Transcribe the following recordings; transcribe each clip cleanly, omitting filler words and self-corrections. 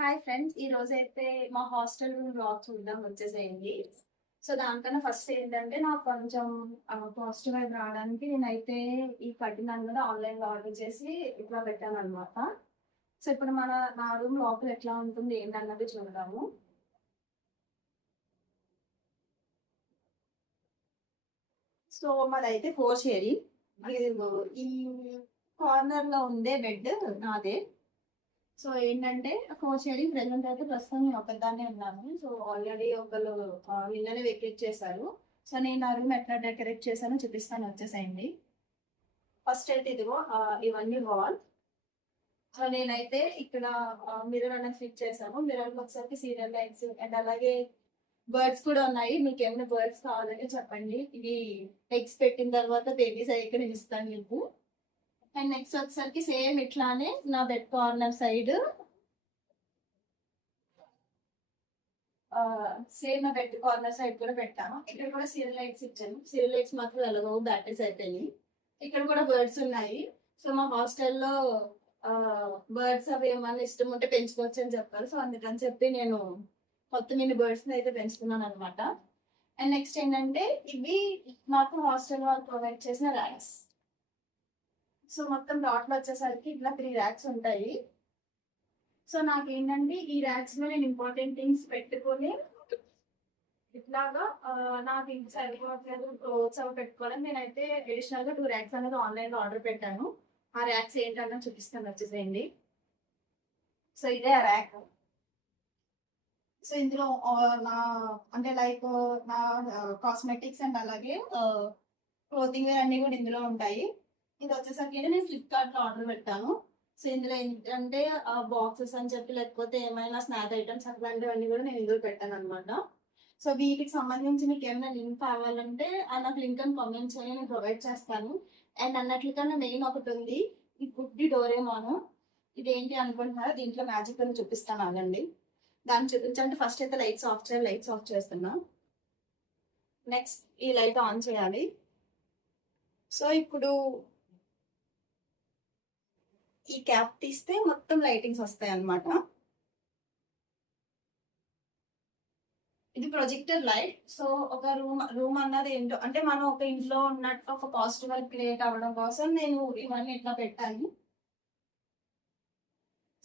Hi friends, ఈ రోజు అయితే మా హాస్టల్ రూమ్ బ్లాగ్ చూద్దాం వచ్చేసేయండి. సో దానికన్నా ఫస్ట్ ఏంటంటే నాకు కొంచెం పాజిటివ్ వైపు రావడానికి నేనైతే ఈ కట్టినాను కూడా ఆన్లైన్లో ఆర్డర్ చేసి ఇట్లా పెట్టాను అనమాట. సో ఇప్పుడు నా రూమ్ లోపల ఎట్లా ఉంటుంది ఏంటన్నది చూద్దాము. సో మాదైతే 4 షేరింగ్. ఈ కార్నర్ లో ఉండే బెడ్ నాదే. సో ఏంటంటే 4 షేరింగ్ ప్రెసెంట్ అయితే ప్రస్తుతం నేను ఒకదాన్నే ఉన్నాను. సో ఆల్రెడీ ఒకళ్ళు నిన్ననే వెకేట్ చేశారు. సో నేను ఆ రూమ్ ఎట్లా డెకరేట్ చేశానో చూపిస్తాను వచ్చేసేయండి. ఫస్ట్ అయితే ఇదిగో ఇవన్నీ వాల్. సో నేనైతే ఇక్కడ మిర్రర్ అనేది ఫిట్ చేశాను. మిర్రర్ వచ్చేసరికి సీరియల్ లైట్స్ అండ్ అలాగే బర్డ్స్ కూడా ఉన్నాయి. మీకు ఏమైనా బర్డ్స్ కావాలంటే చెప్పండి. ఇవి ఎగ్స్ పెట్టిన తర్వాత బేబీస్ అయ్యాక నేను ఇస్తాను మీకు. అండ్ నెక్స్ట్ వచ్చేసరికి సేమ్ ఇట్లానే నా బెడ్ కార్నర్ సైడ్ సేమ్ నా బెడ్ కార్నర్ సైడ్ కూడా పెట్టాను. ఇక్కడ కూడా సీరియల్ లైట్స్ ఇచ్చాను. సీరియల్ లైట్స్ మాత్రం ఎలాగో బ్యాటరీస్ అయిపోయినాయి. ఇక్కడ కూడా బర్డ్స్ ఉన్నాయి. సో మా హాస్టల్లో బర్డ్స్ అవి ఏమన్నా ఇష్టం ఉంటే పెంచుకోవచ్చు అని చెప్పారు. సో అందుకని చెప్పి నేను మొత్తం ఇన్ని బర్డ్స్ అయితే పెంచుతున్నాను అనమాట. అండ్ నెక్స్ట్ ఏంటంటే ఇవి నాకు హాస్టల్ వాళ్ళు ప్రొవైడ్ చేసిన ర్యాక్స్. సో మొత్తం డాట్లు వచ్చేసరికి ఇట్లా 3 ర్యాక్స్ ఉంటాయి. సో నాకేంటంటే ఈ ర్యాక్స్ లో నేను ఇంపార్టెంట్ థింగ్స్ పెట్టుకొని ఇట్లాగా నాకు ఇంటి సరిపోలేదు క్లోత్స్ అవి పెట్టుకోవాలని నేనైతే అడిషనల్ గా 2 ర్యాక్స్ అనేది ఆన్లైన్ లో ఆర్డర్ పెట్టాను. ఆ ర్యాక్స్ ఏంటన్నా చూపిస్తాను వచ్చేసేయండి. సో ఇదే ఆ ర్యాక్. సో ఇందులో నా అంటే లైక్ నా కాస్మెటిక్స్ అండ్ అలాగే క్లోతింగ్ వేర్ అన్ని కూడా ఇందులో ఉంటాయి. ఇది వచ్చేసరికి నేను ఫ్లిప్కార్ట్ లో ఆర్డర్ పెట్టాను. సో ఇందులో ఏంటంటే బాక్సెస్ అని చెప్పి లేకపోతే ఏమైనా స్నాక్ ఐటమ్స్ అట్లాంటివన్నీ కూడా నేను ఇందులో పెట్టాను అనమాట. సో వీటికి సంబంధించి మీకు ఏమైనా లింక్ కావాలంటే నాకు లింక్ అని కామెంట్ చేయండి, నేను ప్రొవైడ్ చేస్తాను. అండ్ అన్నట్లుగా మెయిన్ ఒకటి ఉంది, ఈ గుడ్డి డోరేమోను. ఇదేంటి అనుకుంటున్నారా? దీంట్లో మ్యాజిక్ అని చూపిస్తాను ఆగండి. దాన్ని చూపించాలంటే ఫస్ట్ అయితే లైట్స్ ఆఫ్ చేయాలి. లైట్స్ ఆఫ్ చేస్తున్నా. నెక్స్ట్ ఈ లైట్ ఆన్ చేయాలి. సో ఇప్పుడు ఈ క్యాప్ తీస్తే మొత్తం లైటింగ్స్ వస్తాయి అన్నమాట. ఇది ప్రొజెక్టర్ లైట్. సో ఒక రూమ్ అన్నది ఏంటో అంటే మనం ఒక ఇంట్లో ఉన్నట్టు ఒక పాజిటివ్ వైబ్ క్రియేట్ అవ్వడం కోసం నేను ఇవన్నీ ఇట్లా పెట్టాను.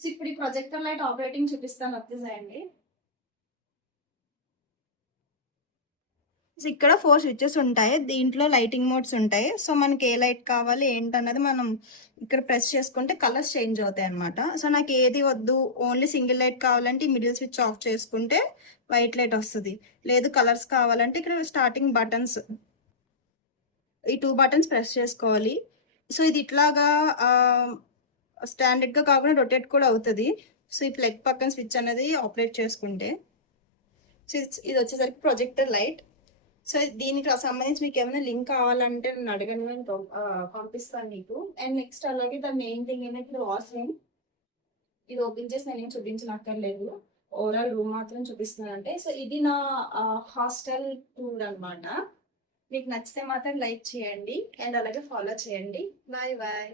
సో ఇప్పుడు ఈ ప్రొజెక్టర్ లైట్ ఆపరేటింగ్ చూపిస్తాను వచ్చేసేయండి. సో ఇక్కడ 4 స్విచెస్ ఉంటాయి. దీంట్లో లైటింగ్ మోడ్స్ ఉంటాయి. సో మనకి ఏ లైట్ కావాలి ఏంటన్నది మనం ఇక్కడ ప్రెస్ చేసుకుంటే కలర్స్ చేంజ్ అవుతాయి అనమాట. సో నాకు ఏది వద్దు, ఓన్లీ సింగిల్ లైట్ కావాలంటే ఈ మిడిల్ స్విచ్ ఆఫ్ చేసుకుంటే వైట్ లైట్ వస్తుంది. లేదు కలర్స్ కావాలంటే ఇక్కడ స్టార్టింగ్ బటన్స్, ఈ 2 బటన్స్ ప్రెస్ చేసుకోవాలి. సో ఇది ఇట్లాగా స్టాండర్డ్గా కాకుండా రొటేట్ కూడా అవుతుంది. సో ఈ ప్లగ్ పక్కన స్విచ్ అనేది ఆపరేట్ చేసుకుంటే. సో ఇది వచ్చేసరికి ప్రొజెక్టర్ లైట్. సో దీనికి సంబంధించి మీకు ఏమైనా లింక్ కావాలంటే నేను అడగండి, నేను పంపిస్తాను మీకు. అండ్ నెక్స్ట్ అలాగే ద మెయిన్ థింగ్ ఏంటంటే వాష్రూమ్. ఇది ఓపెన్ చేసి నేను చూపించనక్కర్లేదు, ఓవరాల్ రూమ్ మాత్రం చూపిస్తున్నానంటే. సో ఇది నా హాస్టల్ టూర్ అనమాట. మీకు నచ్చితే మాత్రం లైక్ చేయండి అండ్ అలాగే ఫాలో చేయండి. Bye bye.